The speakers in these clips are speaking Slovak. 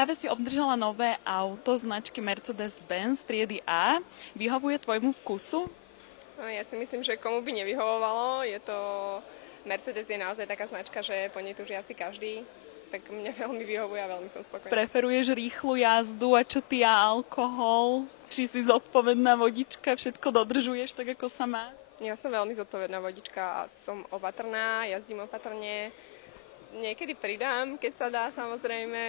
Práve si obdržala nové auto značky Mercedes-Benz triedy A. Vyhovuje tvojmu vkusu? No, ja si myslím, že komu by nevyhovovalo. Mercedes je naozaj taká značka, že po nej túži asi každý. Tak mne veľmi vyhovuje a veľmi som spokojná. Preferuješ rýchlu jazdu a čo ty a alkohol? Či si zodpovedná vodička, všetko dodržuješ tak, ako sa má? Ja som veľmi zodpovedná vodička a som opatrná, jazdím opatrne. Niekedy pridám, keď sa dá, samozrejme.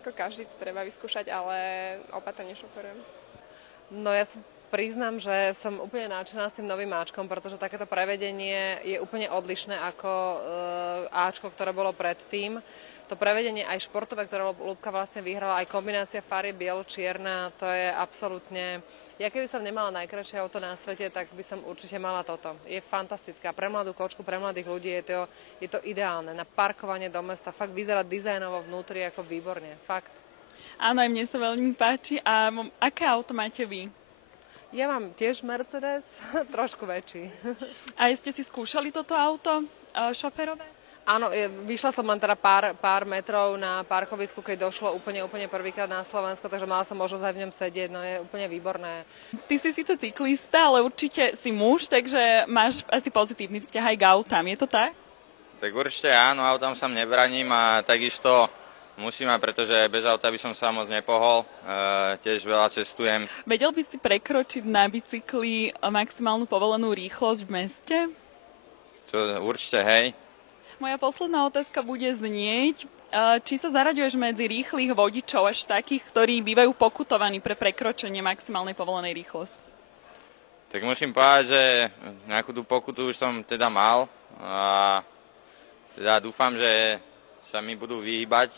Ako každý to treba vyskúšať, ale opatrne šoferujem. No ja sa priznám, že som úplne nadšená s tým novým Ačkom, pretože takéto prevedenie je úplne odlišné ako Ačko, ktoré bolo predtým. To prevedenie aj športové, ktoré Ľubka vlastne vyhrala, aj kombinácia farieb bielo-čierna, to je absolútne... Ja keby som nemala najkrajšie auto na svete, tak by som určite mala toto. Je fantastická. Pre mladú kočku, pre mladých ľudí je to ideálne. Na parkovanie do mesta fakt vyzerá dizajnovo vnútri ako výborne. Fakt. Áno, aj mne sa veľmi páči. A aké auto máte vy? Ja mám tiež Mercedes, trošku väčší. A ste si skúšali toto auto šoferové? Áno, vyšla som len teda pár metrov na parkovisku, keď došlo úplne prvýkrát na Slovensko, takže mala som možnosť aj v ňom sedieť, no je úplne výborné. Ty si síce cyklista, ale určite si muž, takže máš asi pozitívny vzťah aj k autám, je to tak? Tak určite áno, autám sa nebraním a takisto musím, pretože bez auta by som sa moc nepohol, tiež veľa cestujem. Vedel by si prekročiť na bicykli maximálnu povolenú rýchlosť v meste? Určite, hej. Moja posledná otázka bude znieť, či sa zaraďuješ medzi rýchlych vodičov až takých, ktorí bývajú pokutovaní pre prekročenie maximálnej povolenej rýchlosti? Tak musím povedať, že nejakú tú pokutu už som teda mal a teda dúfam, že sa mi budú vyhýbať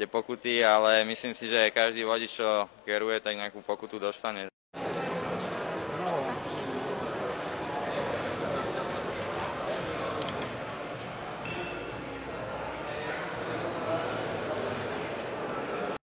tie pokuty, ale myslím si, že každý vodič, čo keruje, tak nejakú pokutu dostane.